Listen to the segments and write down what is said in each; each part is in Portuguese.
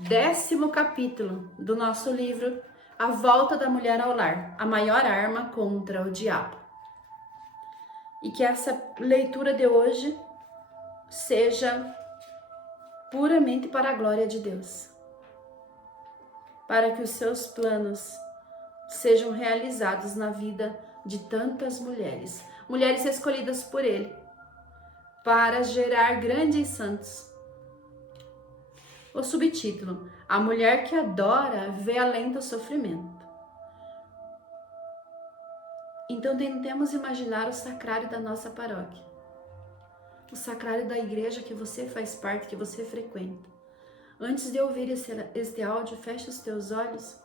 10º capítulo do nosso livro A Volta da Mulher ao Lar, a maior arma contra o diabo. E que essa leitura de hoje seja puramente para a glória de Deus, para que os seus planos sejam realizados na vida de tantas mulheres, mulheres escolhidas por Ele, para gerar grandes santos. O subtítulo: A mulher que adora vê além do sofrimento. Então tentemos imaginar o sacrário da nossa paróquia, o sacrário da igreja que você faz parte, que você frequenta. Antes de ouvir este áudio, feche os teus olhos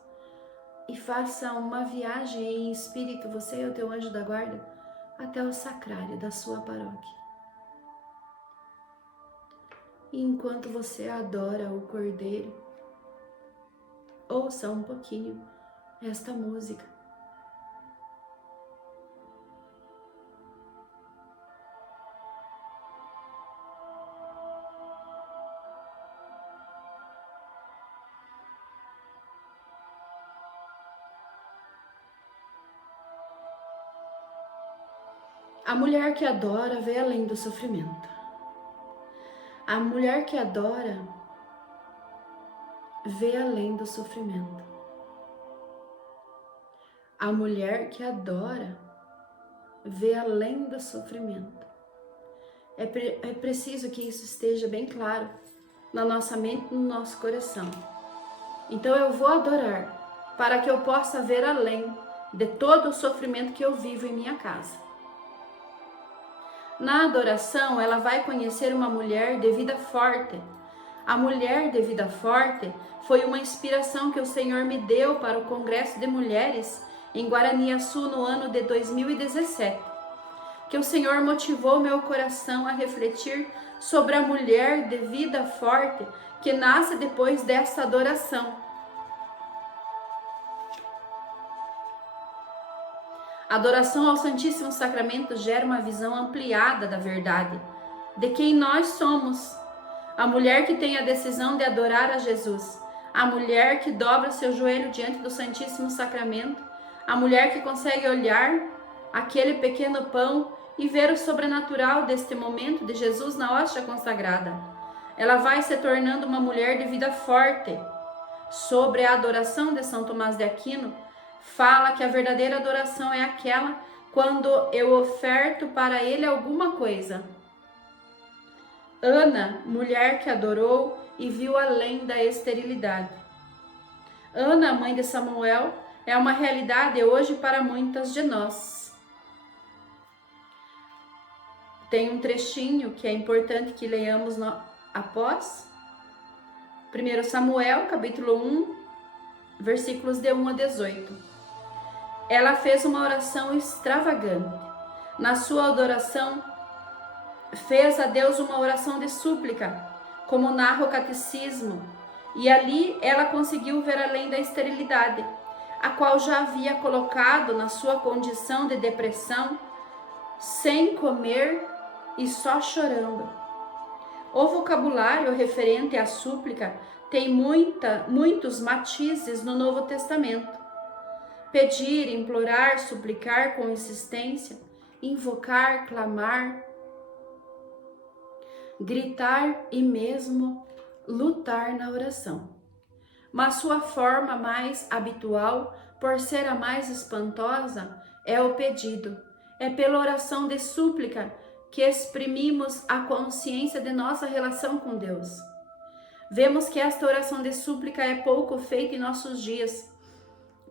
e faça uma viagem em espírito, você e o teu anjo da guarda, até o sacrário da sua paróquia. E enquanto você adora o Cordeiro, ouça um pouquinho esta música. A mulher que adora vê além do sofrimento. A mulher que adora vê além do sofrimento. A mulher que adora vê além do sofrimento. É preciso que isso esteja bem claro na nossa mente e no nosso coração. Então eu vou adorar para que eu possa ver além de todo o sofrimento que eu vivo em minha casa. Na adoração, ela vai conhecer uma mulher de vida forte. A mulher de vida forte foi uma inspiração que o Senhor me deu para o Congresso de Mulheres em Guaraniaçu no ano de 2017. Que o Senhor motivou meu coração a refletir sobre a mulher de vida forte que nasce depois dessa adoração. A adoração ao Santíssimo Sacramento gera uma visão ampliada da verdade, de quem nós somos. A mulher que tem a decisão de adorar a Jesus, a mulher que dobra seu joelho diante do Santíssimo Sacramento, a mulher que consegue olhar aquele pequeno pão e ver o sobrenatural deste momento de Jesus na hóstia consagrada. Ela vai se tornando uma mulher de vida forte. Sobre a adoração de São Tomás de Aquino, fala que a verdadeira adoração é aquela quando eu oferto para ele alguma coisa. Ana, mulher que adorou e viu além da esterilidade. Ana, mãe de Samuel, é uma realidade hoje para muitas de nós. Tem um trechinho que é importante que leiamos após. 1 Samuel, capítulo 1, versículos de 1 a 18. Ela fez uma oração extravagante. Na sua adoração, fez a Deus uma oração de súplica, como narra o catecismo, e ali ela conseguiu ver além da esterilidade, a qual já havia colocado na sua condição de depressão, sem comer e só chorando. O vocabulário referente à súplica tem muitos matizes no Novo Testamento. Pedir, implorar, suplicar com insistência, invocar, clamar, gritar e mesmo lutar na oração. Mas sua forma mais habitual, por ser a mais espantosa, é o pedido. É pela oração de súplica que exprimimos a consciência de nossa relação com Deus. Vemos que esta oração de súplica é pouco feita em nossos dias,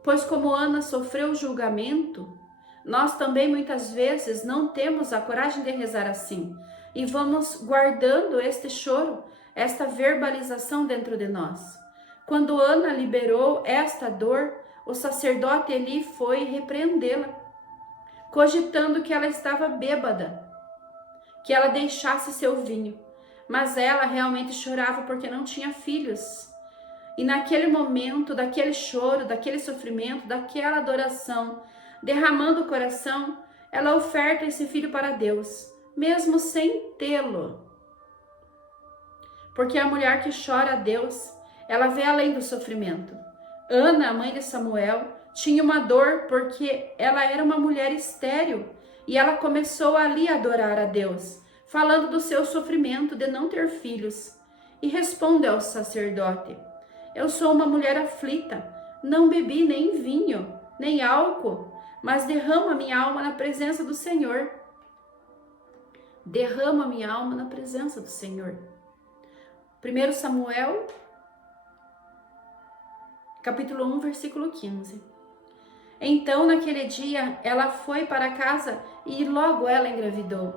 pois como Ana sofreu julgamento, nós também muitas vezes não temos a coragem de rezar assim e vamos guardando este choro, esta verbalização dentro de nós. Quando Ana liberou esta dor, o sacerdote Eli foi repreendê-la, cogitando que ela estava bêbada, que ela deixasse seu vinho, mas ela realmente chorava porque não tinha filhos. E naquele momento, daquele choro, daquele sofrimento, daquela adoração, derramando o coração, ela oferta esse filho para Deus, mesmo sem tê-lo. Porque a mulher que chora a Deus, ela vê além do sofrimento. Ana, a mãe de Samuel, tinha uma dor porque ela era uma mulher estéril e ela começou ali a adorar a Deus, falando do seu sofrimento de não ter filhos. E responde ao sacerdote: eu sou uma mulher aflita, não bebi nem vinho, nem álcool, mas derramo a minha alma na presença do Senhor. Derramo a minha alma na presença do Senhor. 1 Samuel, capítulo 1, versículo 15. Então, naquele dia, ela foi para casa e logo ela engravidou.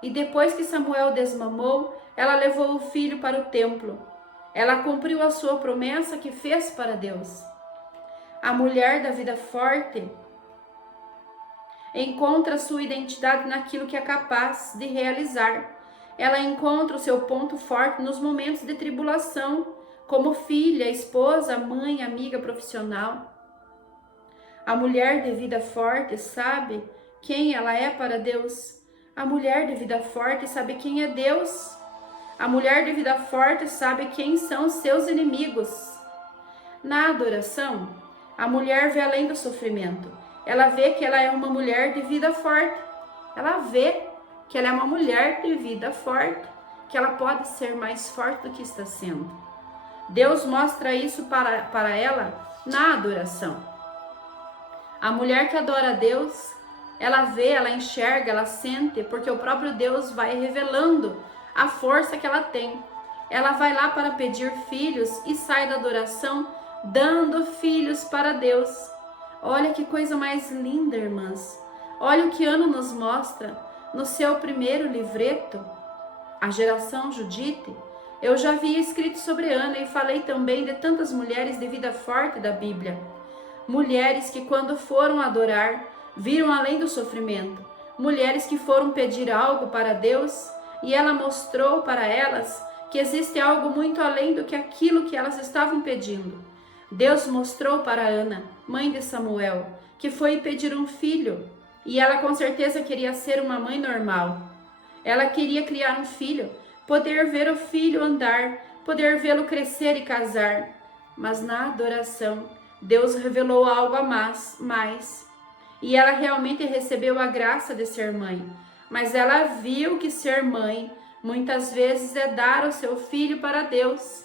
E depois que Samuel desmamou, ela levou o filho para o templo. Ela cumpriu a sua promessa que fez para Deus. A mulher da vida forte encontra sua identidade naquilo que é capaz de realizar. Ela encontra o seu ponto forte nos momentos de tribulação, como filha, esposa, mãe, amiga, profissional. A mulher de vida forte sabe quem ela é para Deus. A mulher de vida forte sabe quem é Deus. A mulher de vida forte sabe quem são os seus inimigos. Na adoração, a mulher vê além do sofrimento. Ela vê que ela é uma mulher de vida forte. Ela vê que ela é uma mulher de vida forte, que ela pode ser mais forte do que está sendo. Deus mostra isso para ela na adoração. A mulher que adora a Deus, ela vê, ela enxerga, ela sente, porque o próprio Deus vai revelando a força que ela tem. Ela vai lá para pedir filhos e sai da adoração dando filhos para Deus. Olha que coisa mais linda, irmãs. Olha o que Ana nos mostra no seu primeiro livreto, A Geração Judite. Eu já havia escrito sobre Ana e falei também de tantas mulheres de vida forte da Bíblia. Mulheres que quando foram adorar, viram além do sofrimento. Mulheres que foram pedir algo para Deus e ela mostrou para elas que existe algo muito além do que aquilo que elas estavam pedindo. Deus mostrou para Ana, mãe de Samuel, que foi pedir um filho e ela com certeza queria ser uma mãe normal. Ela queria criar um filho, poder ver o filho andar, poder vê-lo crescer e casar. Mas na adoração, Deus revelou algo a mais. E ela realmente recebeu a graça de ser mãe. Mas ela viu que ser mãe muitas vezes é dar o seu filho para Deus.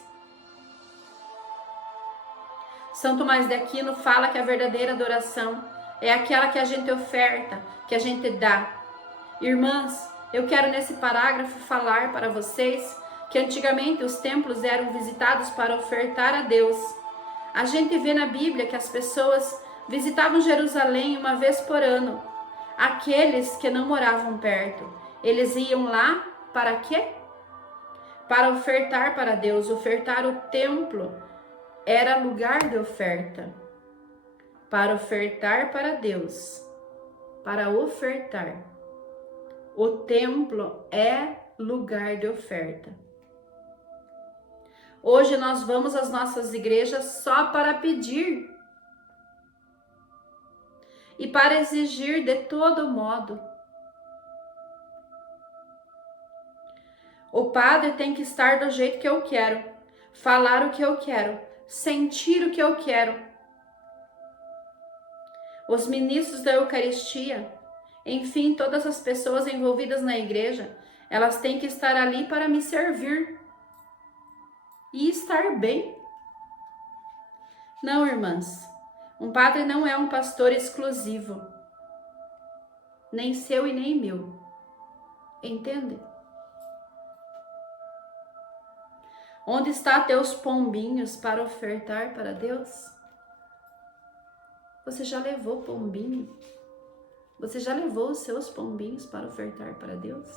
São Tomás de Aquino fala que a verdadeira adoração é aquela que a gente oferta, que a gente dá. Irmãs, eu quero nesse parágrafo falar para vocês que antigamente os templos eram visitados para ofertar a Deus. A gente vê na Bíblia que as pessoas visitavam Jerusalém uma vez por ano. Aqueles que não moravam perto, eles iam lá para quê? Para ofertar para Deus. Ofertar o templo era lugar de oferta. Para ofertar para Deus. Para ofertar. O templo é lugar de oferta. Hoje nós vamos às nossas igrejas só para pedir e para exigir de todo modo. O padre tem que estar do jeito que eu quero, falar o que eu quero, sentir o que eu quero. Os ministros da Eucaristia, enfim, todas as pessoas envolvidas na igreja, elas têm que estar ali para me servir e estar bem. Não, irmãs, um padre não é um pastor exclusivo, nem seu e nem meu, entende? Onde está teus pombinhos para ofertar para Deus? Você já levou pombinho? Você já levou os seus pombinhos para ofertar para Deus?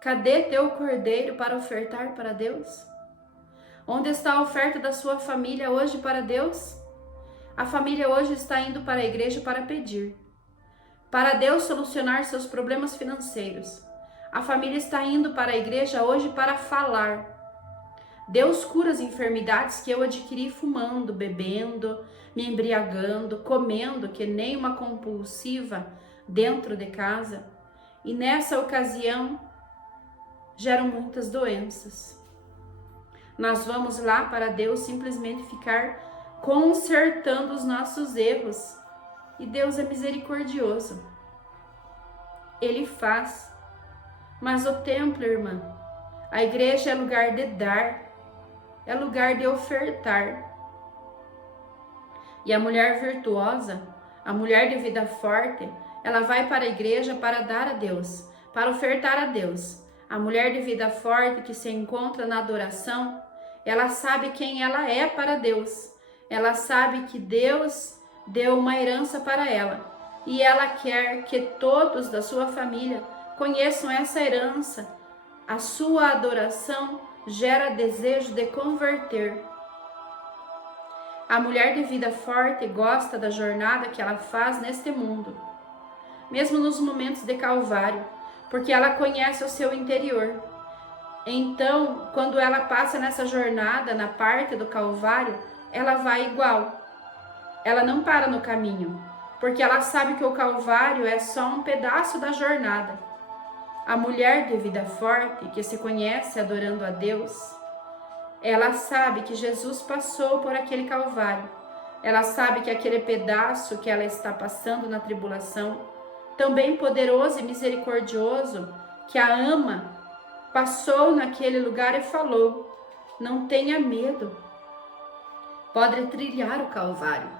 Cadê teu cordeiro para ofertar para Deus? Onde está a oferta da sua família hoje para Deus? A família hoje está indo para a igreja para pedir, para Deus solucionar seus problemas financeiros. A família está indo para a igreja hoje para falar. Deus cura as enfermidades que eu adquiri fumando, bebendo, me embriagando, comendo, que nem uma compulsiva dentro de casa. E nessa ocasião, geram muitas doenças. Nós vamos lá para Deus simplesmente ficar consertando os nossos erros. E Deus é misericordioso. Ele faz. Mas o templo, irmã, a igreja é lugar de dar, é lugar de ofertar. E a mulher virtuosa, a mulher de vida forte, ela vai para a igreja para dar a Deus, para ofertar a Deus. A mulher de vida forte que se encontra na adoração, ela sabe quem ela é para Deus. Ela sabe que Deus deu uma herança para ela. E ela quer que todos da sua família conheçam essa herança. A sua adoração gera desejo de converter. A mulher de vida forte gosta da jornada que ela faz neste mundo, mesmo nos momentos de Calvário, porque ela conhece o seu interior. Então, quando ela passa nessa jornada, na parte do Calvário, ela vai igual. Ela não para no caminho, porque ela sabe que o Calvário é só um pedaço da jornada. A mulher de vida forte, que se conhece adorando a Deus, ela sabe que Jesus passou por aquele Calvário. Ela sabe que aquele pedaço que ela está passando na tribulação, também poderoso e misericordioso, que a ama, passou naquele lugar e falou: não tenha medo. Pode trilhar o Calvário.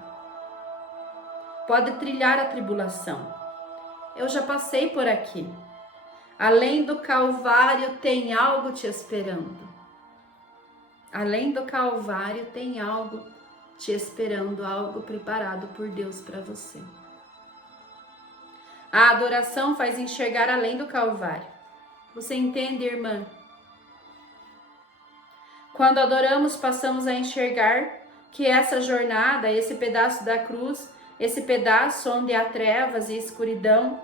Pode trilhar a tribulação. Eu já passei por aqui. Além do Calvário tem algo te esperando. Além do Calvário tem algo te esperando, algo preparado por Deus para você. A adoração faz enxergar além do Calvário. Você entende, irmã? Quando adoramos, passamos a enxergar que essa jornada, esse pedaço da cruz, esse pedaço onde há trevas e escuridão,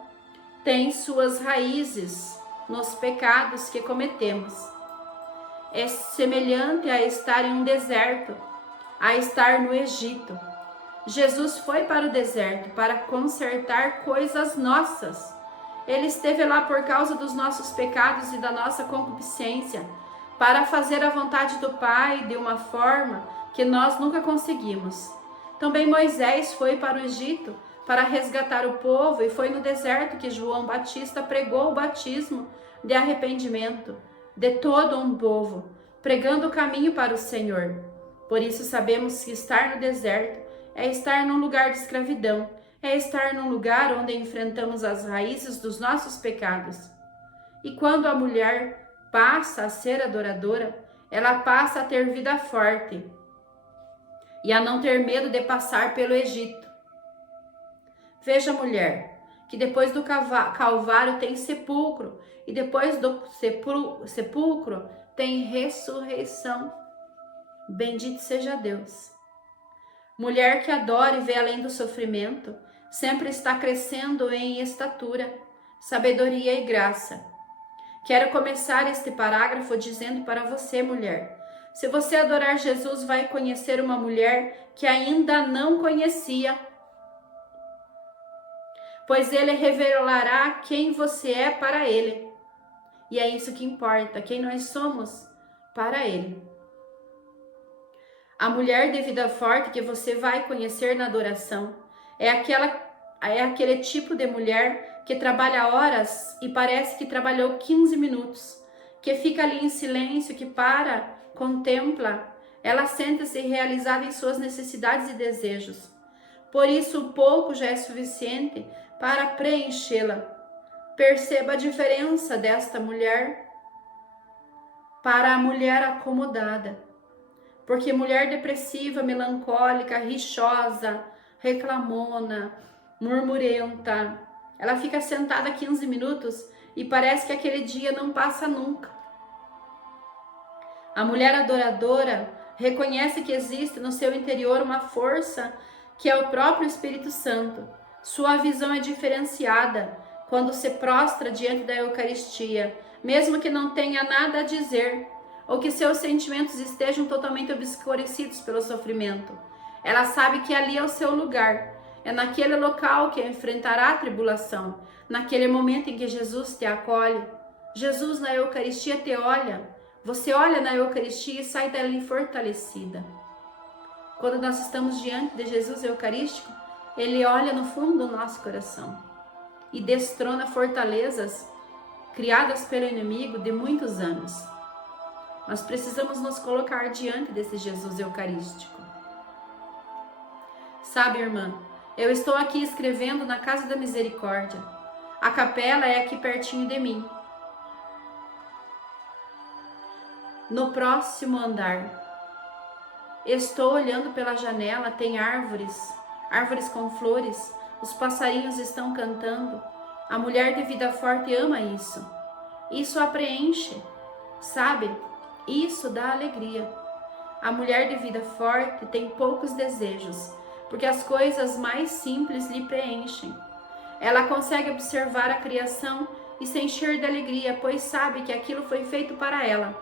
tem suas raízes nos pecados que cometemos. É semelhante a estar em um deserto, a estar no Egito. Jesus foi para o deserto para consertar coisas nossas. Ele esteve lá por causa dos nossos pecados e da nossa concupiscência, para fazer a vontade do Pai de uma forma que nós nunca conseguimos. Também Moisés foi para o Egito para resgatar o povo, e foi no deserto que João Batista pregou o batismo de arrependimento de todo um povo, pregando o caminho para o Senhor. Por isso sabemos que estar no deserto é estar num lugar de escravidão, é estar num lugar onde enfrentamos as raízes dos nossos pecados. E quando a mulher passa a ser adoradora, ela passa a ter vida forte e a não ter medo de passar pelo Egito. Veja, mulher, que depois do Calvário tem sepulcro, e depois do sepulcro tem ressurreição. Bendito seja Deus. Mulher que adora e vê além do sofrimento, sempre está crescendo em estatura, sabedoria e graça. Quero começar este parágrafo dizendo para você, mulher: se você adorar Jesus, vai conhecer uma mulher que ainda não conhecia, pois ele revelará quem você é para ele. E é isso que importa, quem nós somos para ele. A mulher de vida forte que você vai conhecer na adoração é aquele tipo de mulher que trabalha horas e parece que trabalhou 15 minutos, que fica ali em silêncio, que para, contempla. Ela sente-se realizada em suas necessidades e desejos. Por isso, o pouco já é suficiente para preenchê-la. Perceba a diferença desta mulher para a mulher acomodada. Porque mulher depressiva, melancólica, rixosa, reclamona, murmurenta, ela fica sentada 15 minutos e parece que aquele dia não passa nunca. A mulher adoradora reconhece que existe no seu interior uma força que é o próprio Espírito Santo. Sua visão é diferenciada quando se prostra diante da Eucaristia, mesmo que não tenha nada a dizer, ou que seus sentimentos estejam totalmente obscurecidos pelo sofrimento. Ela sabe que ali é o seu lugar, é naquele local que enfrentará a tribulação, naquele momento em que Jesus te acolhe. Jesus na Eucaristia te olha Você olha na Eucaristia e sai dali fortalecida. Quando nós estamos diante de Jesus Eucarístico, Ele olha no fundo do nosso coração e destrona fortalezas criadas pelo inimigo de muitos anos. Nós precisamos nos colocar diante desse Jesus Eucarístico. Sabe, irmã, eu estou aqui escrevendo na Casa da Misericórdia. A capela é aqui pertinho de mim. No próximo andar. Estou olhando pela janela, tem árvores com flores, os passarinhos estão cantando. A mulher de vida forte ama isso. Isso a preenche, sabe? Isso dá alegria. A mulher de vida forte tem poucos desejos, porque as coisas mais simples lhe preenchem. Ela consegue observar a criação e se encher de alegria, pois sabe que aquilo foi feito para ela.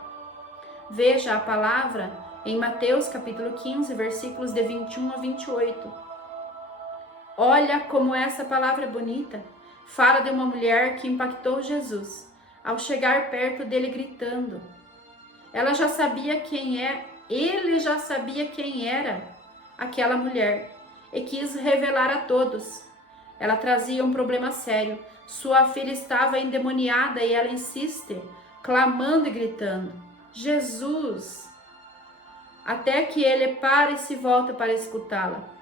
Veja a palavra em Mateus capítulo 15, versículos de 21 a 28. Olha como essa palavra é bonita. Fala de uma mulher que impactou Jesus ao chegar perto dele gritando. Ela já sabia quem é, ele já sabia quem era aquela mulher e quis revelar a todos. Ela trazia um problema sério. Sua filha estava endemoniada e ela insiste, clamando e gritando: Jesus! Até que ele para e se volta para escutá-la.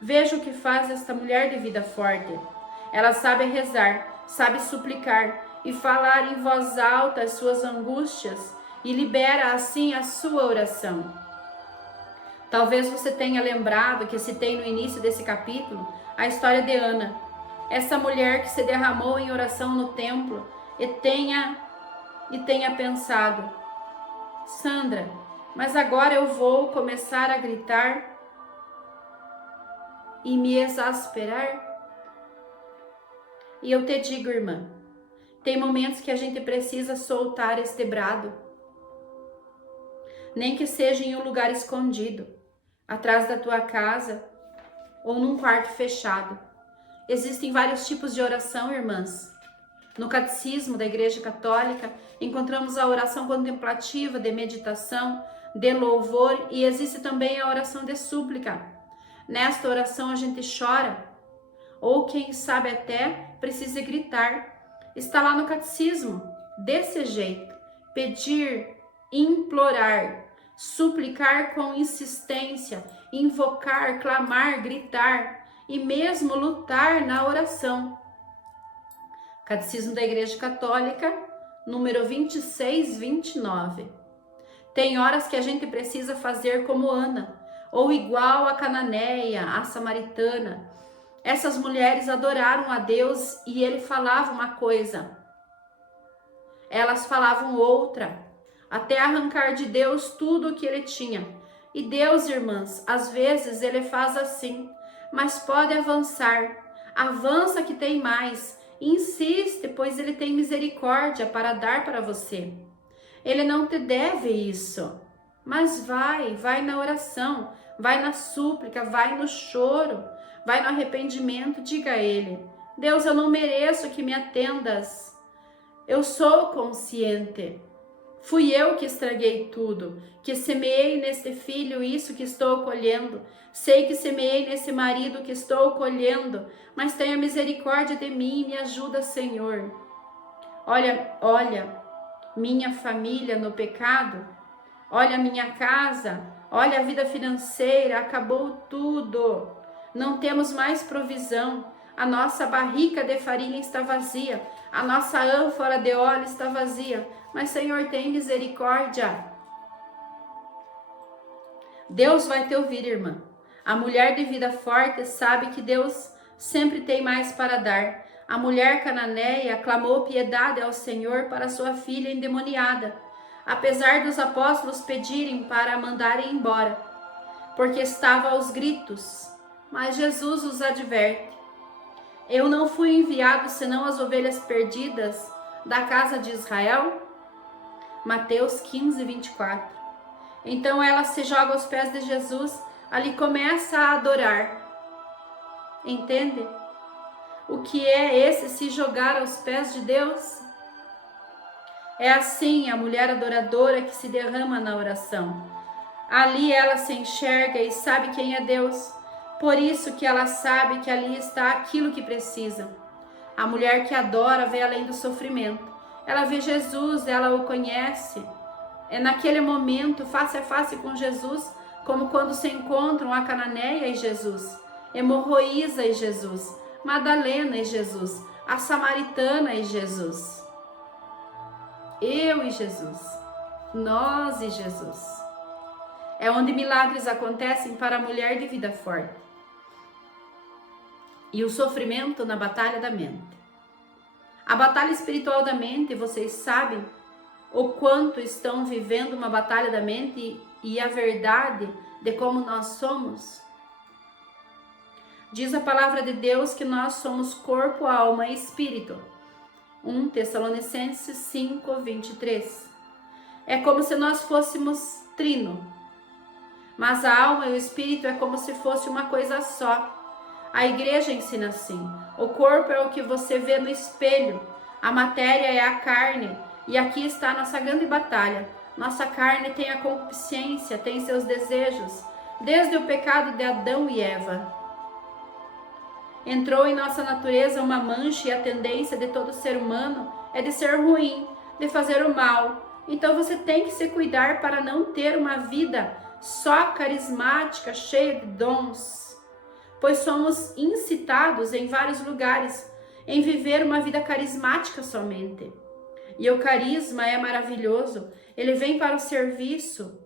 Veja o que faz esta mulher de vida forte. Ela sabe rezar, sabe suplicar e falar em voz alta as suas angústias e libera assim a sua oração. Talvez você tenha lembrado que citei no início desse capítulo a história de Ana, essa mulher que se derramou em oração no templo e tenha pensado: Sandra, mas agora eu vou começar a gritar e me exasperar? E eu te digo, irmã, tem momentos que a gente precisa soltar este brado, nem que seja em um lugar escondido, atrás da tua casa ou num quarto fechado. Existem vários tipos de oração, irmãs. No Catecismo da Igreja Católica, encontramos a oração contemplativa, de meditação, de louvor, e existe também a oração de súplica. Nesta oração a gente chora, ou quem sabe até precisa gritar. Está lá no Catecismo, desse jeito: pedir, implorar, suplicar com insistência, invocar, clamar, gritar e mesmo lutar na oração. Catecismo da Igreja Católica, número 2629. Tem horas que a gente precisa fazer como Ana, ou igual a Cananeia, a Samaritana. Essas mulheres adoraram a Deus e ele falava uma coisa, elas falavam outra, até arrancar de Deus tudo o que ele tinha. E Deus, irmãs, às vezes ele faz assim, mas pode avançar. Avança que tem mais. Insiste, pois ele tem misericórdia para dar para você. Ele não te deve isso, mas vai na oração, vai na súplica, vai no choro, vai no arrependimento. Diga a ele: Deus, eu não mereço que me atendas. Eu sou consciente. Fui eu que estraguei tudo, que semeei neste filho isso que estou colhendo. Sei que semeei nesse marido que estou colhendo, mas tenha misericórdia de mim e me ajuda, Senhor. Olha, minha família no pecado, olha minha casa, olha a vida financeira, acabou tudo. Não temos mais provisão, a nossa barrica de farinha está vazia, a nossa ânfora de óleo está vazia, mas Senhor, tem misericórdia. Deus vai te ouvir, irmã. A mulher de vida forte sabe que Deus sempre tem mais para dar. A mulher cananeia clamou piedade ao Senhor para sua filha endemoniada, apesar dos apóstolos pedirem para a mandarem embora, porque estava aos gritos. Mas Jesus os adverte: eu não fui enviado senão as ovelhas perdidas da casa de Israel? Mateus 15, 24. Então ela se joga aos pés de Jesus, ali começa a adorar. Entende? O que é esse se jogar aos pés de Deus? É assim a mulher adoradora que se derrama na oração. Ali ela se enxerga e sabe quem é Deus. Por isso que ela sabe que ali está aquilo que precisa. A mulher que adora vê além do sofrimento. Ela vê Jesus, ela o conhece. É naquele momento, face a face com Jesus, como quando se encontram a Cananeia e Jesus, Hemorroísa e Jesus, Madalena e Jesus, a Samaritana e Jesus. Eu e Jesus, nós e Jesus. É onde milagres acontecem para a mulher de vida forte. E o sofrimento na batalha da mente. A batalha espiritual da mente, vocês sabem o quanto estão vivendo uma batalha da mente e a verdade de como nós somos? Diz a palavra de Deus que nós somos corpo, alma e espírito. 1 Tessalonicenses 5, 23. É como se nós fôssemos trino, mas a alma e o espírito é como se fosse uma coisa só. A igreja ensina assim: o corpo é o que você vê no espelho, a matéria é a carne, e aqui está a nossa grande batalha. Nossa carne tem a concupiscência, tem seus desejos, desde o pecado de Adão e Eva. Entrou em nossa natureza uma mancha e a tendência de todo ser humano é de ser ruim, de fazer o mal. Então você tem que se cuidar para não ter uma vida só carismática, cheia de dons, pois somos incitados em vários lugares em viver uma vida carismática somente. E o carisma é maravilhoso, ele vem para o serviço,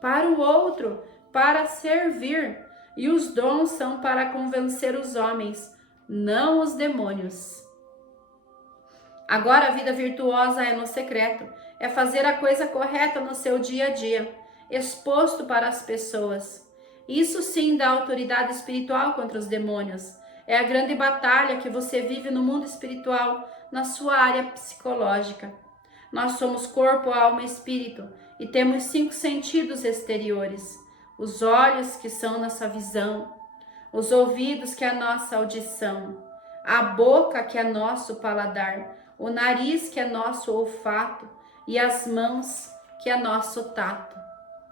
para o outro, para servir. E os dons são para convencer os homens, não os demônios. Agora a vida virtuosa é no secreto, é fazer a coisa correta no seu dia a dia, exposto para as pessoas. Isso sim dá autoridade espiritual contra os demônios. É a grande batalha que você vive no mundo espiritual, na sua área psicológica. Nós somos corpo, alma e espírito e temos 5 sentidos exteriores. Os olhos, que são nossa visão, os ouvidos, que é a nossa audição, a boca, que é nosso paladar, o nariz, que é nosso olfato, e as mãos, que é nosso tato.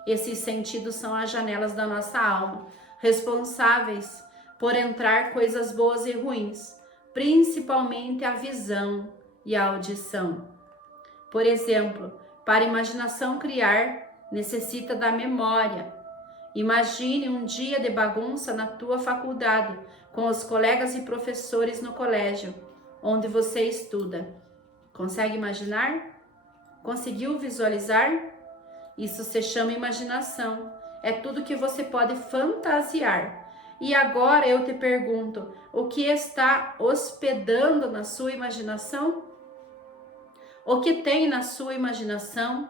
Esses sentidos são as janelas da nossa alma, responsáveis por entrar coisas boas e ruins, principalmente a visão e a audição. Por exemplo, para a imaginação criar, necessita da memória. Imagine um dia de bagunça na tua faculdade, com os colegas e professores no colégio, onde você estuda. Consegue imaginar? Conseguiu visualizar? Isso se chama imaginação. É tudo que você pode fantasiar. E agora eu te pergunto, o que está hospedando na sua imaginação? O que tem na sua imaginação,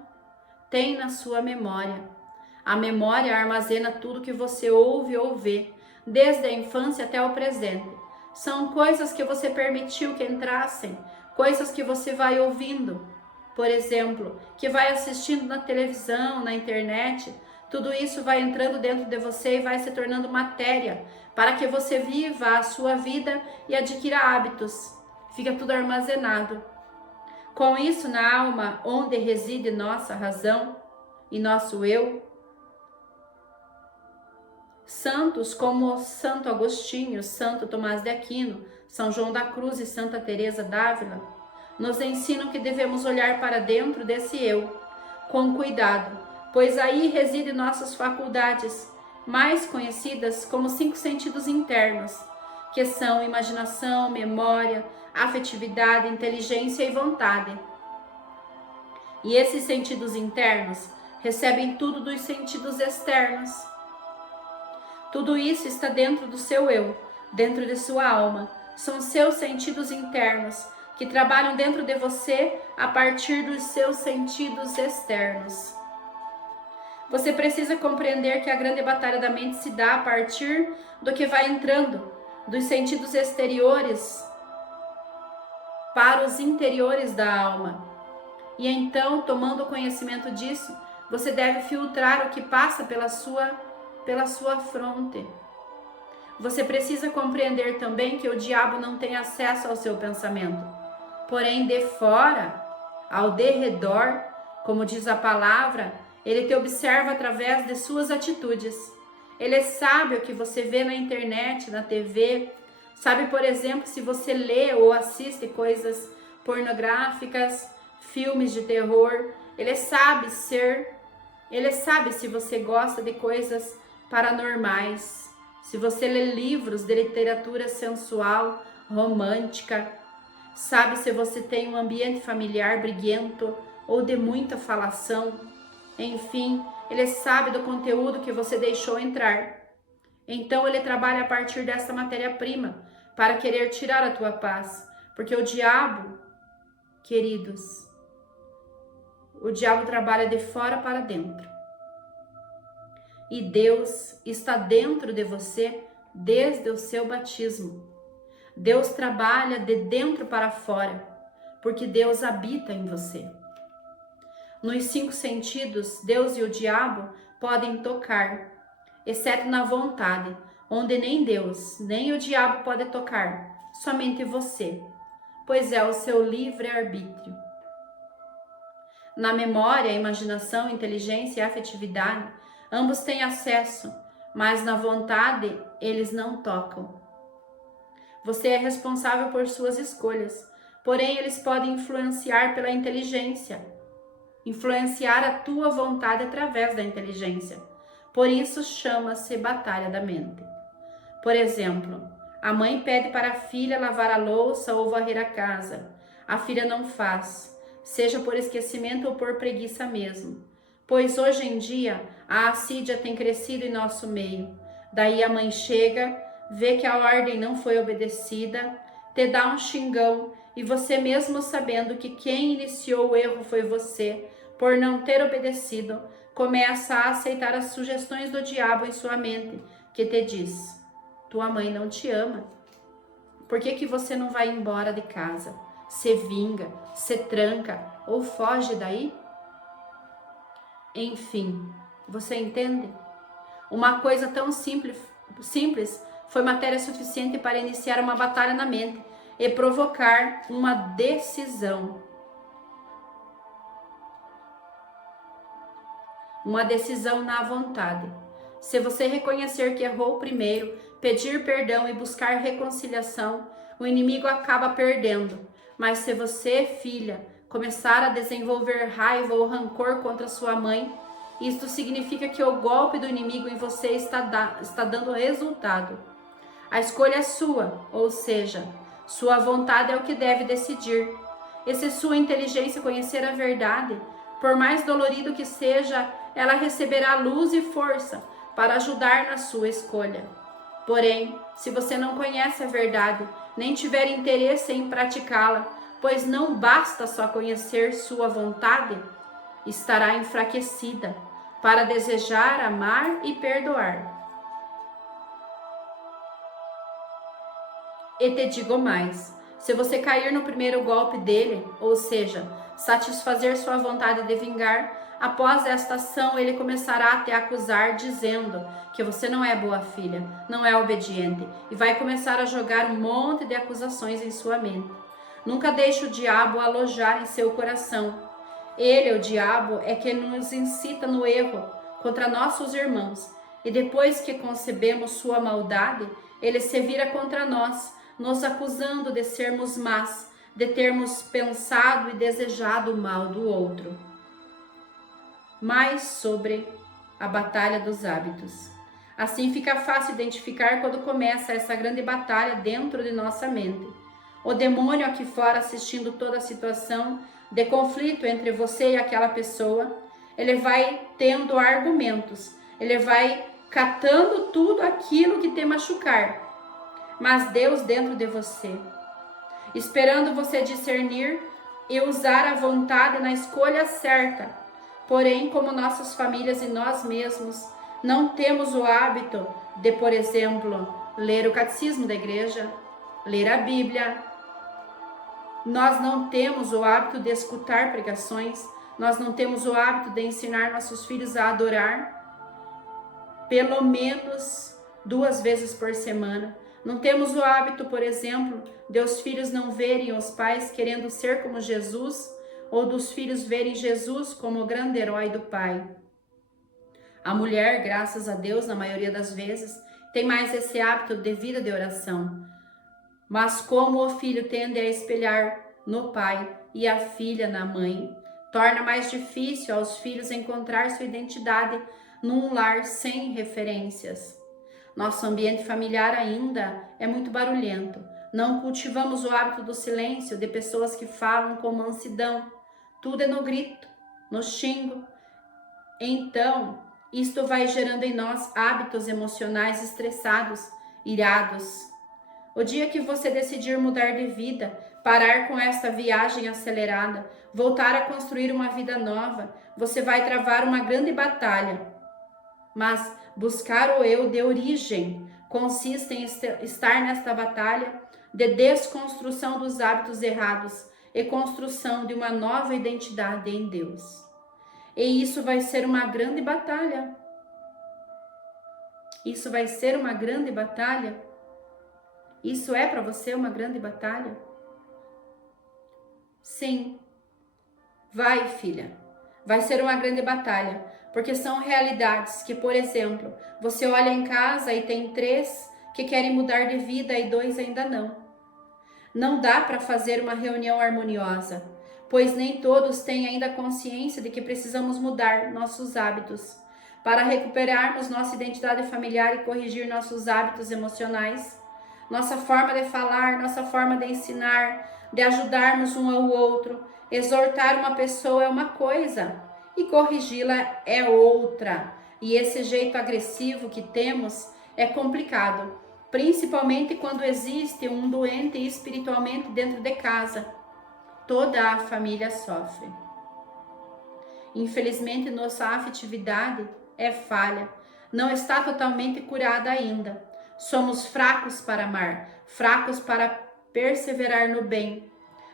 tem na sua memória. A memória armazena tudo que você ouve ou vê, desde a infância até o presente. São coisas que você permitiu que entrassem, coisas que você vai ouvindo, por exemplo, que vai assistindo na televisão, na internet. Tudo isso vai entrando dentro de você e vai se tornando matéria, para que você viva a sua vida e adquira hábitos. Fica tudo armazenado. Com isso, na alma, onde reside nossa razão e nosso eu, santos como Santo Agostinho, Santo Tomás de Aquino, São João da Cruz e Santa Teresa d'Ávila, nos ensinam que devemos olhar para dentro desse eu, com cuidado, pois aí residem nossas faculdades, mais conhecidas como 5 sentidos internos, que são imaginação, memória, afetividade, inteligência e vontade. E esses sentidos internos recebem tudo dos sentidos externos. Tudo isso está dentro do seu eu, dentro de sua alma. São seus sentidos internos que trabalham dentro de você a partir dos seus sentidos externos. Você precisa compreender que a grande batalha da mente se dá a partir do que vai entrando dos sentidos exteriores para os interiores da alma. E então, tomando conhecimento disso, você deve filtrar o que passa pela sua fronte. Você precisa compreender também que o diabo não tem acesso ao seu pensamento. Porém, de fora, ao derredor, como diz a palavra, ele te observa através de suas atitudes. Ele sabe o que você vê na internet, na TV, sabe, por exemplo, se você lê ou assiste coisas pornográficas, filmes de terror. Ele sabe se você gosta de coisas paranormais, se você lê livros de literatura sensual, romântica, sabe se você tem um ambiente familiar briguento ou de muita falação. Enfim, ele sabe do conteúdo que você deixou entrar. Então ele trabalha a partir dessa matéria-prima para querer tirar a tua paz, porque o diabo, queridos, o diabo trabalha de fora para dentro. E Deus está dentro de você desde o seu batismo. Deus trabalha de dentro para fora, porque Deus habita em você. Nos 5 sentidos, Deus e o diabo podem tocar, exceto na vontade, onde nem Deus, nem o diabo pode tocar, somente você, pois é o seu livre-arbítrio. Na memória, imaginação, inteligência e afetividade, ambos têm acesso, mas na vontade eles não tocam. Você é responsável por suas escolhas, porém eles podem influenciar pela inteligência, influenciar a tua vontade através da inteligência. Por isso chama-se batalha da mente. Por exemplo, a mãe pede para a filha lavar a louça ou varrer a casa. A filha não faz, seja por esquecimento ou por preguiça mesmo. Pois hoje em dia a assídia tem crescido em nosso meio. Daí a mãe chega, vê que a ordem não foi obedecida, te dá um xingão e você mesmo sabendo que quem iniciou o erro foi você, por não ter obedecido, começa a aceitar as sugestões do diabo em sua mente, que te diz: tua mãe não te ama. Por que você não vai embora de casa? Se vinga, se tranca ou foge daí? Enfim, você entende? Uma coisa tão simples foi matéria suficiente para iniciar uma batalha na mente e provocar uma decisão. Uma decisão na vontade. Se você reconhecer que errou primeiro, pedir perdão e buscar reconciliação, o inimigo acaba perdendo. Mas se você, filha, começar a desenvolver raiva ou rancor contra sua mãe, isto significa que o golpe do inimigo em você está dando resultado. A escolha é sua, ou seja, sua vontade é o que deve decidir. E se sua inteligência conhecer a verdade, por mais dolorido que seja, ela receberá luz e força para ajudar na sua escolha. Porém, se você não conhece a verdade, nem tiver interesse em praticá-la, pois não basta só conhecer sua vontade, estará enfraquecida para desejar, amar e perdoar. E te digo mais, se você cair no primeiro golpe dele, ou seja, satisfazer sua vontade de vingar, após esta ação ele começará a te acusar dizendo que você não é boa filha, não é obediente e vai começar a jogar um monte de acusações em sua mente. Nunca deixe o diabo alojar em seu coração. Ele, o diabo, é que nos incita no erro contra nossos irmãos e depois que concebemos sua maldade, ele se vira contra nós, nos acusando de sermos más, de termos pensado e desejado o mal do outro. Mais sobre a batalha dos hábitos. Assim fica fácil identificar quando começa essa grande batalha dentro de nossa mente. O demônio aqui fora assistindo toda a situação de conflito entre você e aquela pessoa, ele vai tendo argumentos, ele vai catando tudo aquilo que te machucar. Mas Deus dentro de você, esperando você discernir e usar a vontade na escolha certa. Porém, como nossas famílias e nós mesmos não temos o hábito de, por exemplo, ler o catecismo da igreja, ler a Bíblia, nós não temos o hábito de escutar pregações, nós não temos o hábito de ensinar nossos filhos a adorar pelo menos 2 vezes por semana. Não temos o hábito, por exemplo, de os filhos não verem os pais querendo ser como Jesus ou dos filhos verem Jesus como o grande herói do pai. A mulher, graças a Deus, na maioria das vezes, tem mais esse hábito de vida de oração. Mas como o filho tende a espelhar no pai e a filha na mãe, torna mais difícil aos filhos encontrar sua identidade num lar sem referências. Nosso ambiente familiar ainda é muito barulhento. Não cultivamos o hábito do silêncio, de pessoas que falam com mansidão. Tudo é no grito, no xingo. Então, isto vai gerando em nós hábitos emocionais estressados, irados. O dia que você decidir mudar de vida, parar com esta viagem acelerada, voltar a construir uma vida nova, você vai travar uma grande batalha. Mas buscar o eu de origem consiste em estar nesta batalha de desconstrução dos hábitos errados e construção de uma nova identidade em Deus. E isso vai ser uma grande batalha. Isso vai ser uma grande batalha. Isso é para você uma grande batalha? Sim. Vai, filha. Vai ser uma grande batalha, porque são realidades que, por exemplo, você olha em casa e tem 3 que querem mudar de vida e 2 ainda não. Não dá para fazer uma reunião harmoniosa, pois nem todos têm ainda consciência de que precisamos mudar nossos hábitos. Para recuperarmos nossa identidade familiar e corrigir nossos hábitos emocionais, nossa forma de falar, nossa forma de ensinar, de ajudarmos um ao outro, exortar uma pessoa é uma coisa e corrigi-la é outra. E esse jeito agressivo que temos é complicado, principalmente quando existe um doente espiritualmente dentro de casa. Toda a família sofre. Infelizmente, nossa afetividade é falha, não está totalmente curada ainda. Somos fracos para amar, fracos para perseverar no bem.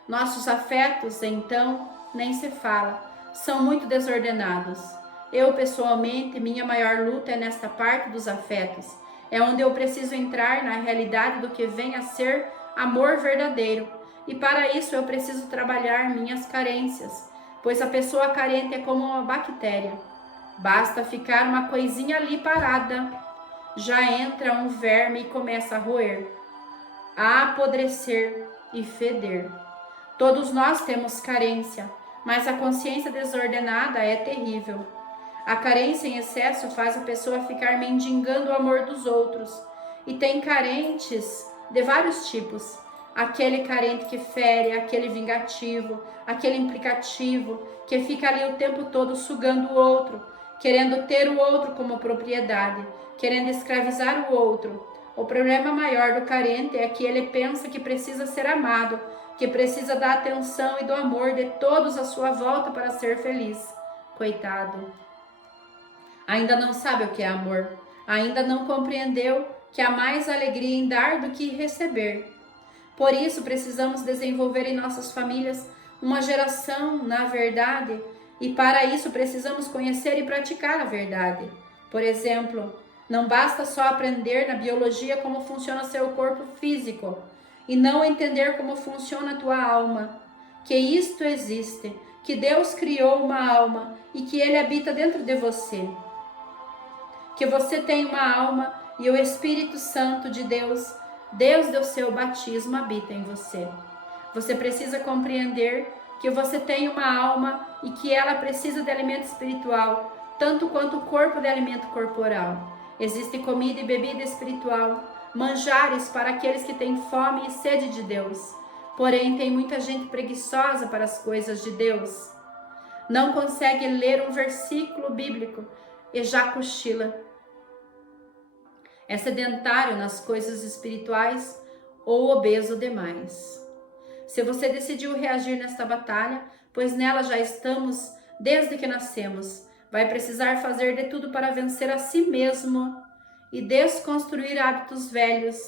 Nossos afetos, então, nem se fala, são muito desordenados. Eu, pessoalmente, minha maior luta é nesta parte dos afetos. É onde eu preciso entrar na realidade do que vem a ser amor verdadeiro. E para isso eu preciso trabalhar minhas carências, pois a pessoa carente é como uma bactéria. Basta ficar uma coisinha ali parada, já entra um verme e começa a roer, a apodrecer e feder. Todos nós temos carência, mas a consciência desordenada é terrível. A carência em excesso faz a pessoa ficar mendigando o amor dos outros. E tem carentes de vários tipos. Aquele carente que fere, aquele vingativo, aquele implicativo, que fica ali o tempo todo sugando o outro, querendo ter o outro como propriedade, querendo escravizar o outro. O problema maior do carente é que ele pensa que precisa ser amado, que precisa da atenção e do amor de todos à sua volta para ser feliz. Coitado. Ainda não sabe o que é amor. Ainda não compreendeu que há mais alegria em dar do que receber. Por isso, precisamos desenvolver em nossas famílias uma geração na verdade, e para isso precisamos conhecer e praticar a verdade. Por exemplo, não basta só aprender na biologia como funciona seu corpo físico e não entender como funciona a tua alma, que isto existe, que Deus criou uma alma e que Ele habita dentro de você. Que você tem uma alma e o Espírito Santo de Deus, desde o seu batismo, habita em você. Você precisa compreender que você tem uma alma e que ela precisa de alimento espiritual, tanto quanto o corpo de alimento corporal. Existe comida e bebida espiritual, manjares para aqueles que têm fome e sede de Deus. Porém, tem muita gente preguiçosa para as coisas de Deus. Não consegue ler um versículo bíblico e já cochila. É sedentário nas coisas espirituais ou obeso demais. Se você decidiu reagir nesta batalha, pois nela já estamos desde que nascemos, vai precisar fazer de tudo para vencer a si mesmo e desconstruir hábitos velhos.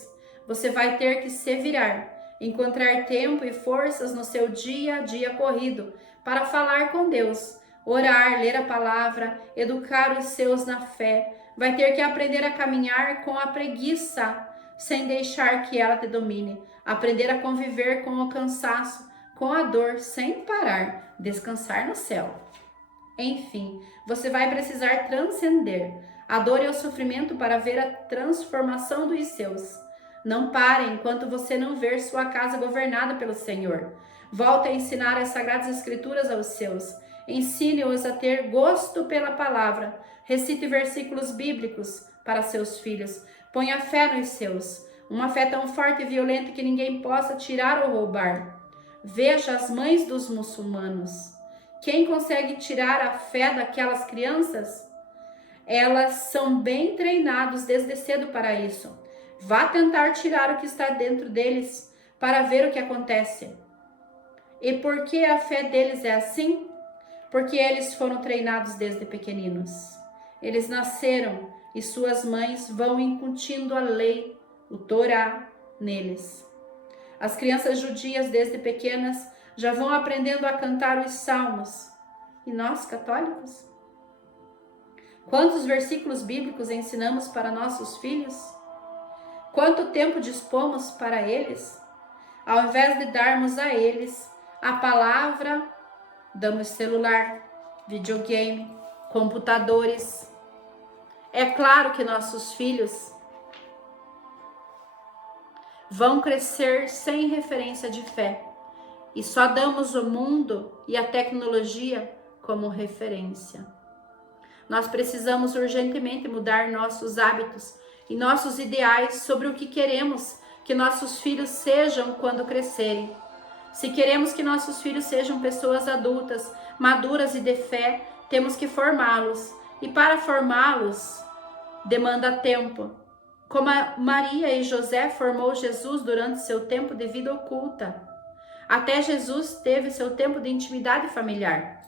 Você vai ter que se virar, encontrar tempo e forças no seu dia a dia corrido para falar com Deus, orar, ler a palavra, educar os seus na fé. Vai ter que aprender a caminhar com a preguiça, sem deixar que ela te domine. Aprender a conviver com o cansaço, com a dor sem parar, descansar no céu. Enfim, você vai precisar transcender a dor e o sofrimento para ver a transformação dos seus. Não pare enquanto você não ver sua casa governada pelo Senhor. Volte a ensinar as Sagradas Escrituras aos seus. Ensine-os a ter gosto pela palavra. Recite versículos bíblicos para seus filhos. Ponha fé nos seus. Uma fé tão forte e violenta que ninguém possa tirar ou roubar. Veja as mães dos muçulmanos. Quem consegue tirar a fé daquelas crianças? Elas são bem treinados desde cedo para isso. Vá tentar tirar o que está dentro deles para ver o que acontece. E por que a fé deles é assim? Porque eles foram treinados desde pequeninos. Eles nasceram e suas mães vão incutindo a lei, o Torá, neles. As crianças judias desde pequenas já vão aprendendo a cantar os salmos. E nós, católicos? Quantos versículos bíblicos ensinamos para nossos filhos? Quanto tempo dispomos para eles? Ao invés de darmos a eles a palavra, damos celular, videogame, computadores. É claro que nossos filhos vão crescer sem referência de fé e só damos o mundo e a tecnologia como referência. Nós precisamos urgentemente mudar nossos hábitos e nossos ideais sobre o que queremos que nossos filhos sejam quando crescerem. Se queremos que nossos filhos sejam pessoas adultas, maduras e de fé, temos que formá-los. E para formá-los, demanda tempo. Como Maria e José formou Jesus durante seu tempo de vida oculta. Até Jesus teve seu tempo de intimidade familiar.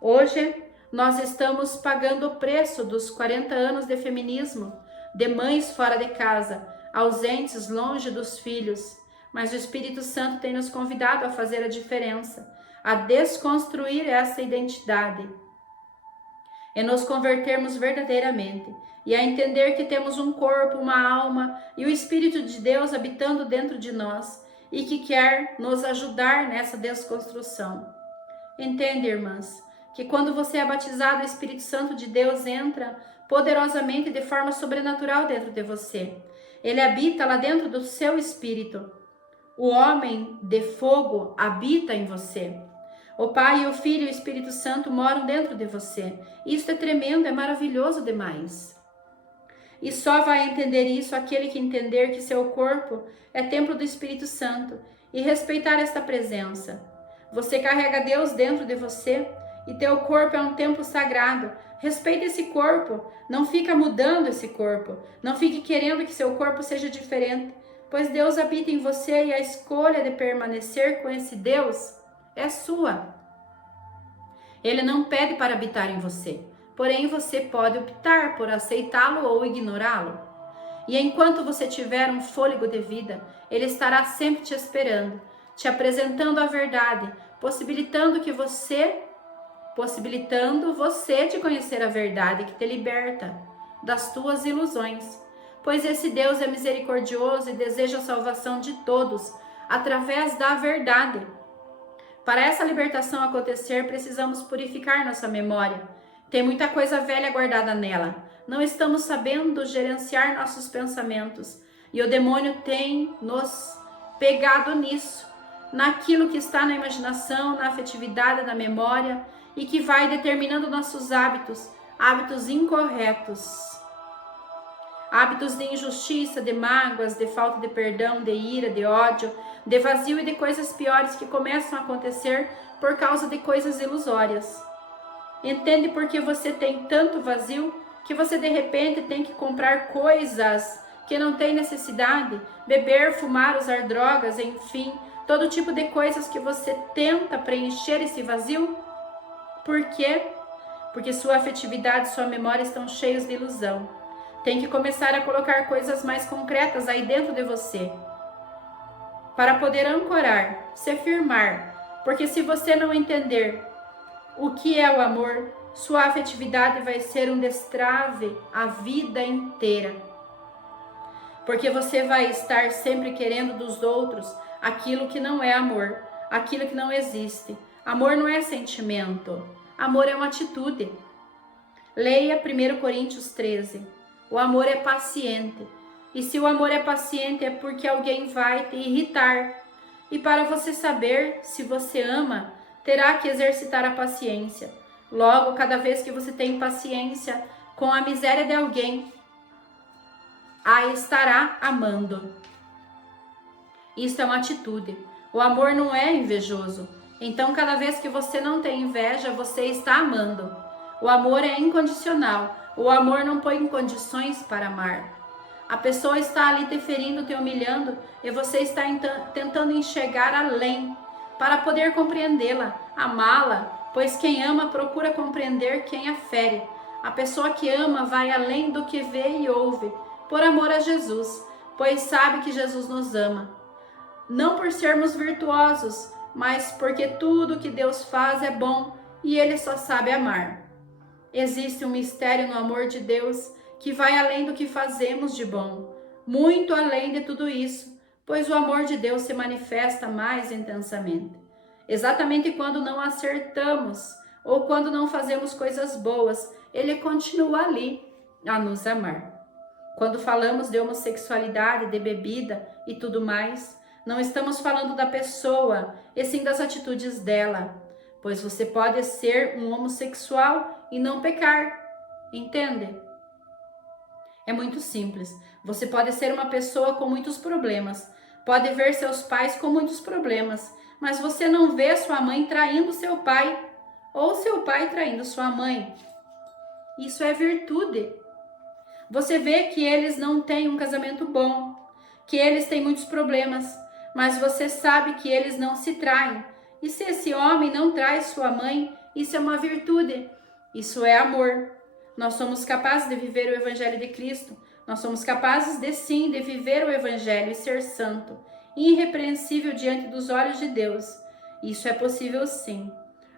Hoje, nós estamos pagando o preço dos 40 anos de feminismo, de mães fora de casa, ausentes, longe dos filhos. Mas o Espírito Santo tem nos convidado a fazer a diferença, a desconstruir essa identidade e nos convertermos verdadeiramente e a entender que temos um corpo, uma alma e o Espírito de Deus habitando dentro de nós e que quer nos ajudar nessa desconstrução. Entende, irmãs, que quando você é batizado, o Espírito Santo de Deus entra poderosamente de forma sobrenatural dentro de você. Ele habita lá dentro do seu espírito. O homem de fogo habita em você. O Pai, o Filho e o Espírito Santo moram dentro de você. Isso é tremendo, é maravilhoso demais. E só vai entender isso aquele que entender que seu corpo é templo do Espírito Santo e respeitar esta presença. Você carrega Deus dentro de você e teu corpo é um templo sagrado. Respeite esse corpo, não fica mudando esse corpo, não fique querendo que seu corpo seja diferente, pois Deus habita em você e a escolha de permanecer com esse Deus é sua. Ele não pede para habitar em você, porém você pode optar por aceitá-lo ou ignorá-lo. E enquanto você tiver um fôlego de vida, ele estará sempre te esperando, te apresentando a verdade, possibilitando você de conhecer a verdade que te liberta das tuas ilusões. Pois esse Deus é misericordioso e deseja a salvação de todos através da verdade. Para essa libertação acontecer, precisamos purificar nossa memória. Tem muita coisa velha guardada nela. Não estamos sabendo gerenciar nossos pensamentos. E o demônio tem nos pegado nisso, naquilo que está na imaginação, na afetividade, na memória, e que vai determinando nossos hábitos incorretos. Hábitos de injustiça, de mágoas, de falta de perdão, de ira, de ódio, de vazio e de coisas piores que começam a acontecer por causa de coisas ilusórias. Entende por que você tem tanto vazio que você de repente tem que comprar coisas que não tem necessidade, beber, fumar, usar drogas, enfim, todo tipo de coisas que você tenta preencher esse vazio? Por quê? Porque sua afetividade e sua memória estão cheios de ilusão. Tem que começar a colocar coisas mais concretas aí dentro de você, para poder ancorar, se firmar, porque se você não entender o que é o amor, sua afetividade vai ser um destrave a vida inteira, porque você vai estar sempre querendo dos outros aquilo que não é amor, aquilo que não existe. Amor não é sentimento, amor é uma atitude. Leia 1 Coríntios 13. O amor é paciente. E se o amor é paciente é porque alguém vai te irritar. E para você saber se você ama, terá que exercitar a paciência. Logo, cada vez que você tem paciência com a miséria de alguém, a estará amando. Isso é uma atitude. O amor não é invejoso. Então, cada vez que você não tem inveja, você está amando. O amor é incondicional. O amor não põe condições para amar. A pessoa está ali te ferindo, te humilhando, e você está tentando enxergar além para poder compreendê-la, amá-la, pois quem ama procura compreender quem a fere. A pessoa que ama vai além do que vê e ouve, por amor a Jesus, pois sabe que Jesus nos ama. Não por sermos virtuosos, mas porque tudo que Deus faz é bom e Ele só sabe amar. Existe um mistério no amor de Deus que vai além do que fazemos de bom, muito além de tudo isso, pois o amor de Deus se manifesta mais intensamente. Exatamente quando não acertamos ou quando não fazemos coisas boas, Ele continua ali a nos amar. Quando falamos de homossexualidade, de bebida e tudo mais, não estamos falando da pessoa, e sim das atitudes dela, pois você pode ser um homossexual e não pecar, entende? É muito simples. Você pode ser uma pessoa com muitos problemas, pode ver seus pais com muitos problemas, mas você não vê sua mãe traindo seu pai, ou seu pai traindo sua mãe. Isso é virtude. Você vê que eles não têm um casamento bom, que eles têm muitos problemas, mas você sabe que eles não se traem. E se esse homem não trai sua mãe, isso é uma virtude. Isso é amor. Nós somos capazes de viver o Evangelho de Cristo. Nós somos capazes de sim, de viver o Evangelho e ser santo, irrepreensível diante dos olhos de Deus. Isso é possível sim.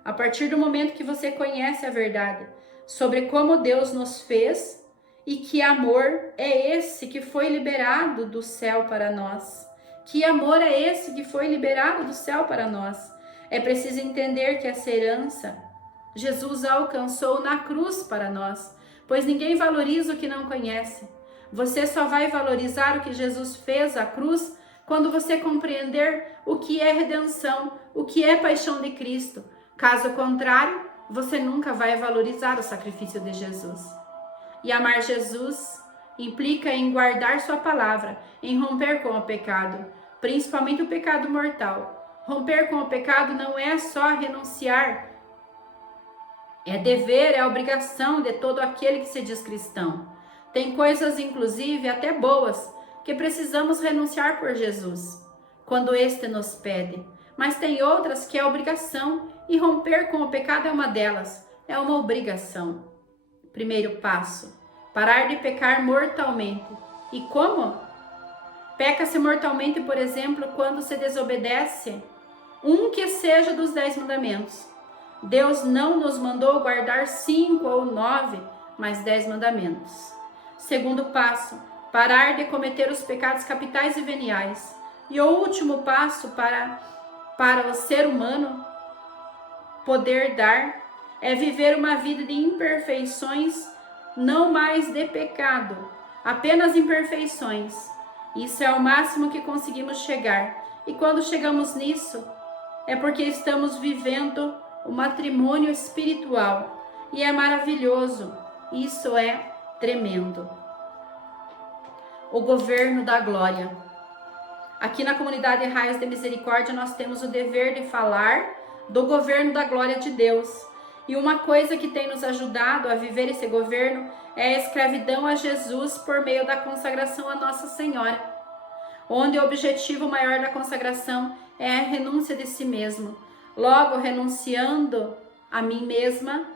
A partir do momento que você conhece a verdade sobre como Deus nos fez e que amor é esse que foi liberado do céu para nós. Que amor é esse que foi liberado do céu para nós? É preciso entender que essa herança Jesus alcançou na cruz para nós, pois ninguém valoriza o que não conhece. Você só vai valorizar o que Jesus fez à cruz quando você compreender o que é redenção, o que é paixão de Cristo. Caso contrário, você nunca vai valorizar o sacrifício de Jesus. E amar Jesus implica em guardar sua palavra, em romper com o pecado, principalmente o pecado mortal. Romper com o pecado não é só renunciar, é dever, é obrigação de todo aquele que se diz cristão. Tem coisas, inclusive, até boas, que precisamos renunciar por Jesus, quando este nos pede. Mas tem outras que é obrigação, e romper com o pecado é uma delas, é uma obrigação. Primeiro passo, parar de pecar mortalmente. E como? Peca-se mortalmente, por exemplo, quando se desobedece um que seja dos 10 mandamentos. Deus não nos mandou guardar 5 ou 9, mas 10 mandamentos. Segundo passo, parar de cometer os pecados capitais e veniais. E o último passo para o ser humano poder dar é viver uma vida de imperfeições, não mais de pecado, apenas imperfeições. Isso é o máximo que conseguimos chegar. E quando chegamos nisso, é porque estamos vivendo o matrimônio espiritual. E é maravilhoso. Isso é tremendo. O governo da glória. Aqui na comunidade Raios de Misericórdia nós temos o dever de falar do governo da glória de Deus. E uma coisa que tem nos ajudado a viver esse governo é a escravidão a Jesus por meio da consagração a Nossa Senhora, onde o objetivo maior da consagração é a renúncia de si mesmo. Logo, renunciando a mim mesma,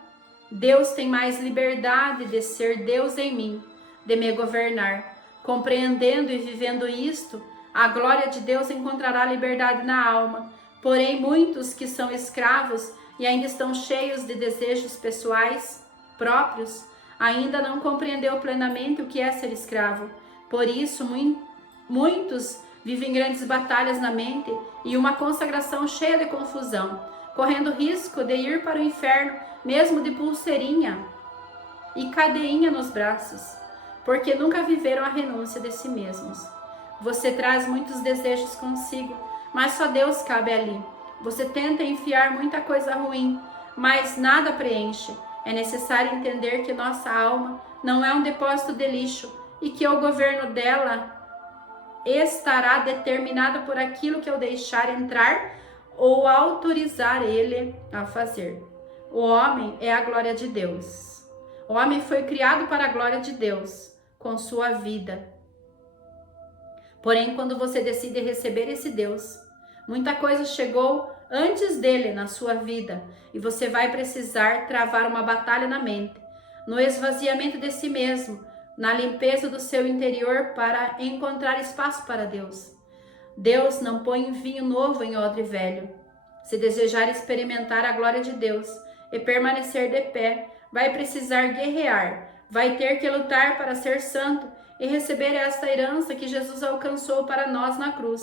Deus tem mais liberdade de ser Deus em mim, de me governar. Compreendendo e vivendo isto, a glória de Deus encontrará liberdade na alma. Porém, muitos que são escravos e ainda estão cheios de desejos pessoais próprios, ainda não compreendeu plenamente o que é ser escravo. Por isso, muitos vivem grandes batalhas na mente e uma consagração cheia de confusão, correndo risco de ir para o inferno, mesmo de pulseirinha e cadeinha nos braços, porque nunca viveram a renúncia de si mesmos. Você traz muitos desejos consigo, mas só Deus cabe ali. Você tenta enfiar muita coisa ruim, mas nada preenche. É necessário entender que nossa alma não é um depósito de lixo e que o governo dela estará determinado por aquilo que eu deixar entrar ou autorizar ele a fazer. O homem é a glória de Deus. O homem foi criado para a glória de Deus, com sua vida. Porém, quando você decide receber esse Deus, muita coisa chegou antes dele na sua vida e você vai precisar travar uma batalha na mente, no esvaziamento de si mesmo, na limpeza do seu interior para encontrar espaço para Deus. Deus não põe vinho novo em odre velho. Se desejar experimentar a glória de Deus e permanecer de pé, vai precisar guerrear, vai ter que lutar para ser santo e receber esta herança que Jesus alcançou para nós na cruz.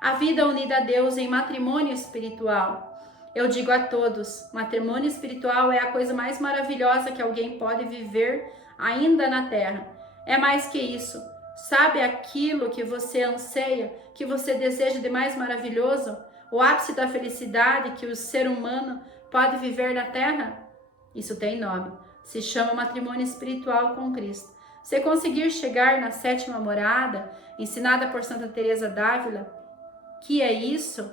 A vida unida a Deus em matrimônio espiritual. Eu digo a todos, matrimônio espiritual é a coisa mais maravilhosa que alguém pode viver ainda na terra. É mais que isso. Sabe aquilo que você anseia, que você deseja de mais maravilhoso? O ápice da felicidade que o ser humano pode viver na terra? Isso tem nome. Se chama matrimônio espiritual com Cristo. Se conseguir chegar na 7ª morada, ensinada por Santa Teresa d'Ávila, que é isso,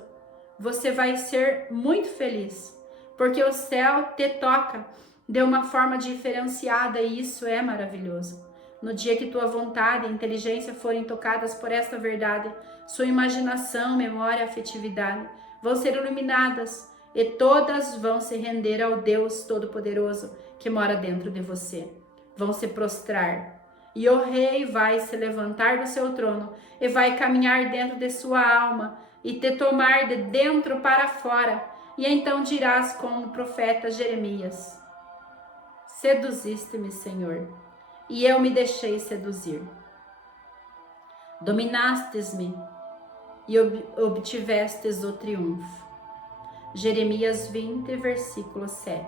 você vai ser muito feliz, porque o céu te toca de uma forma diferenciada e isso é maravilhoso. No dia que tua vontade e inteligência forem tocadas por esta verdade, sua imaginação, memória e afetividade vão ser iluminadas e todas vão se render ao Deus Todo-Poderoso que mora dentro de você. Vão se prostrar. E o rei vai se levantar do seu trono e vai caminhar dentro de sua alma e te tomar de dentro para fora. E então dirás como o profeta Jeremias: seduziste-me, Senhor, e eu me deixei seduzir. Dominastes-me e obtivestes o triunfo. Jeremias 20, versículo 7.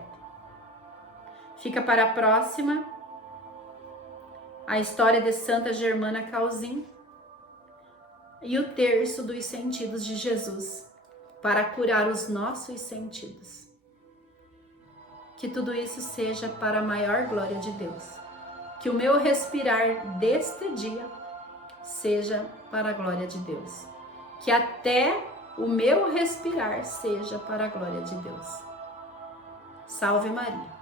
Fica para a próxima a história de Santa Germana Calzin e o terço dos sentidos de Jesus para curar os nossos sentidos. Que tudo isso seja para a maior glória de Deus. Que o meu respirar deste dia seja para a glória de Deus. Que até o meu respirar seja para a glória de Deus. Salve Maria.